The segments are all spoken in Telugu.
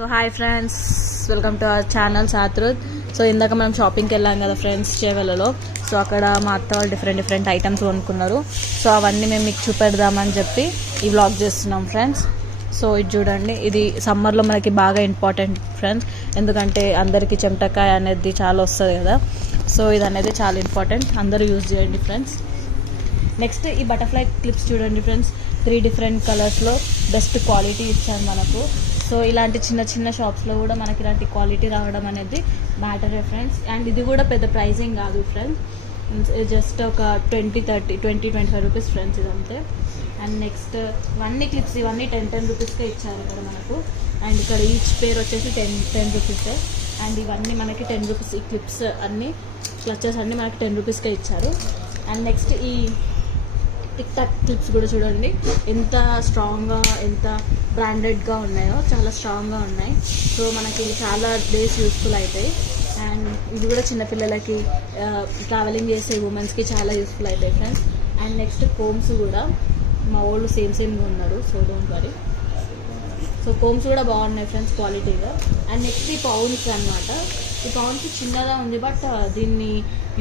So hi friends, welcome to our channel సాత్రుద్. సో ఇందాక మనం షాపింగ్కి వెళ్ళాం కదా ఫ్రెండ్స్, చేవెళ్ళలో. సో అక్కడ మా అత్త వాళ్ళు డిఫరెంట్ ఐటమ్స్ కొనుక్కున్నారు. సో అవన్నీ మేము మీకు చూపెడదామని చెప్పి ఈ వ్లాగ్ చేస్తున్నాం ఫ్రెండ్స్. సో ఇది చూడండి, ఇది సమ్మర్లో మనకి బాగా ఇంపార్టెంట్ ఫ్రెండ్స్, ఎందుకంటే అందరికీ చెమటకాయ అనేది చాలా వస్తుంది కదా. సో ఇది అనేది చాలా ఇంపార్టెంట్, అందరూ యూజ్ చేయండి ఫ్రెండ్స్. నెక్స్ట్ ఈ బటర్ఫ్లై క్లిప్స్ చూడండి ఫ్రెండ్స్, 3 డిఫరెంట్ కలర్స్లో బెస్ట్ క్వాలిటీ ఇచ్చారు మనకు. సో ఇలాంటి చిన్న చిన్న షాప్స్లో కూడా మనకి ఇలాంటి క్వాలిటీ రావడం అనేది మ్యాటరే ఫ్రెండ్స్. అండ్ ఇది కూడా పెద్ద ప్రైజింగ్ కాదు ఫ్రెండ్స్, జస్ట్ ఒక 20-25 రూపీస్ ఫ్రెండ్స్ ఇదంతే. అండ్ నెక్స్ట్ ఇవన్నీ క్లిప్స్, ఇవన్నీ 10 రూపీస్కే ఇచ్చారు ఇక్కడ మనకు. అండ్ ఇక్కడ ఈచ్ పేర్ వచ్చేసి 10 రూపీసే. అండ్ ఇవన్నీ మనకి 10 రూపీస్, ఈ క్లిప్స్ అన్నీ క్లచెస్ అన్నీ మనకి 10 రూపీస్కే ఇచ్చారు. అండ్ నెక్స్ట్ ఈ టిక్ టాక్ క్లిప్స్ కూడా చూడండి, ఎంత స్ట్రాంగ్గా, ఎంత బ్రాండెడ్గా ఉన్నాయో, చాలా స్ట్రాంగ్గా ఉన్నాయి. సో మనకి చాలా డేస్ యూస్ఫుల్ అవుతాయి. అండ్ ఇది కూడా చిన్నపిల్లలకి, ట్రావెలింగ్ చేసే ఉమెన్స్కి చాలా యూస్ఫుల్ అవుతాయి ఫ్రెండ్స్. అండ్ నెక్స్ట్ కోమ్స్ కూడా మా వాళ్ళు సేమ్గా ఉన్నారు, so don't worry. So combs కూడా బాగున్నాయి ఫ్రెండ్స్ క్వాలిటీగా. అండ్ నెక్స్ట్ ఈ పౌన్స్ అనమాట. ఈ పౌన్స్ చిన్నగా ఉంది, బట్ దీన్ని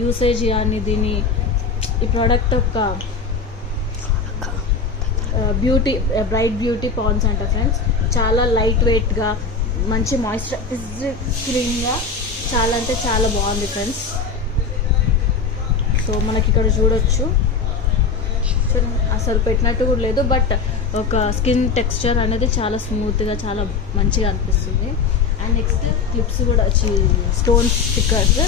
యూసేజ్ కానీ ఈ ప్రోడక్ట్ యొక్క బ్రైట్ బ్యూటీ పాండ్స్ అంట ఫ్రెండ్స్. చాలా లైట్ వెయిట్గా, మంచి మాయిశ్చరైజింగ్ క్రీమ్గా, చాలా అంటే చాలా బాగుంది ఫ్రెండ్స్. సో మనకి ఇక్కడ చూడొచ్చు, అసలు పెట్టినట్టు కూడా లేదు, బట్ ఒక స్కిన్ టెక్స్చర్ అనేది చాలా స్మూత్గా, చాలా మంచిగా అనిపిస్తుంది. అండ్ నెక్స్ట్ క్లిప్స్ కూడా స్టోన్ స్టిక్కర్స్.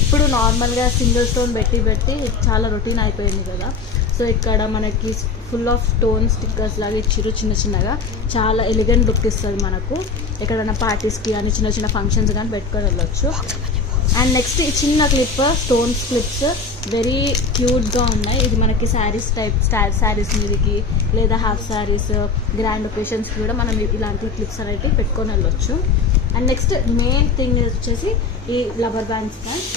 ఎప్పుడు నార్మల్గా సింగిల్ స్టోన్ పెట్టి చాలా రొటీన్ అయిపోయింది కదా. సో ఇక్కడ మనకి ఫుల్ ఆఫ్ స్టోన్ స్టిక్కర్స్ లాగా ఇచ్చిర్రు, చిన్నగా చాలా ఎలిగెంట్ లుక్ ఇస్తుంది మనకు. ఎక్కడైనా పార్టీస్కి కానీ చిన్న ఫంక్షన్స్ కానీ పెట్టుకొని వెళ్ళొచ్చు. అండ్ నెక్స్ట్ ఈ చిన్న క్లిప్, స్టోన్స్ క్లిప్స్ వెరీ క్యూట్గా ఉన్నాయి. ఇది మనకి శారీస్ మీదకి, లేదా హాఫ్ శారీస్, గ్రాండ్ ఒకేషన్స్కి కూడా మనం ఇలాంటి క్లిప్స్ అనేవి పెట్టుకొని వెళ్ళొచ్చు. అండ్ నెక్స్ట్ మెయిన్ థింగ్ వచ్చేసి ఈ రబ్బర్ బ్యాండ్స్ ఫ్రెండ్స్.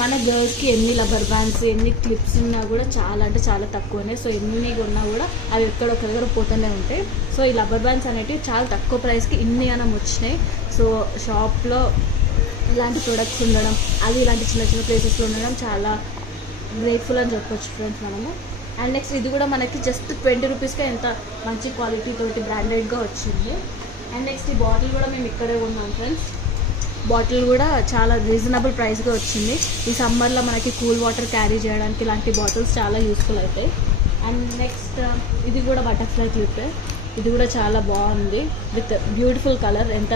మన గర్ల్స్కి ఎన్ని రబ్బర్ బ్యాండ్స్, ఎన్ని క్లిప్స్ ఉన్నా కూడా చాలా అంటే చాలా తక్కువనే. సో ఎన్ని ఉన్నా కూడా అవి ఎక్కడొక దగ్గర పోతూనే ఉంటాయి. సో ఈ రబ్బర్ బ్యాండ్స్ అనేవి చాలా తక్కువ ప్రైస్కి ఇన్ని అనం వచ్చినాయి. సో షాప్లో ఇలాంటి ప్రొడక్ట్స్ ఉండడం, అది ఇలాంటి చిన్న ప్లేసెస్లో ఉండడం చాలా గ్రేట్ఫుల్ అని చెప్పొచ్చు ఫ్రెండ్స్ మనము. అండ్ నెక్స్ట్ ఇది కూడా మనకి జస్ట్ 20 రూపీస్కే ఎంత మంచి క్వాలిటీ తోటి బ్రాండెడ్గా వచ్చింది. అండ్ నెక్స్ట్ ఈ బాటిల్ కూడా మేము ఇక్కడే ఉన్నాం ఫ్రెండ్స్. బాటిల్ కూడా చాలా రీజనబుల్ ప్రైస్గా వచ్చింది. ఈ సమ్మర్లో మనకి కూల్ వాటర్ క్యారీ చేయడానికి ఇలాంటి బాటిల్స్ చాలా యూస్ఫుల్ అవుతాయి. అండ్ నెక్స్ట్ ఇది కూడా బటర్ఫ్లై క్లిప్, ఇది కూడా చాలా బాగుంది విత్ బ్యూటిఫుల్ కలర్. ఎంత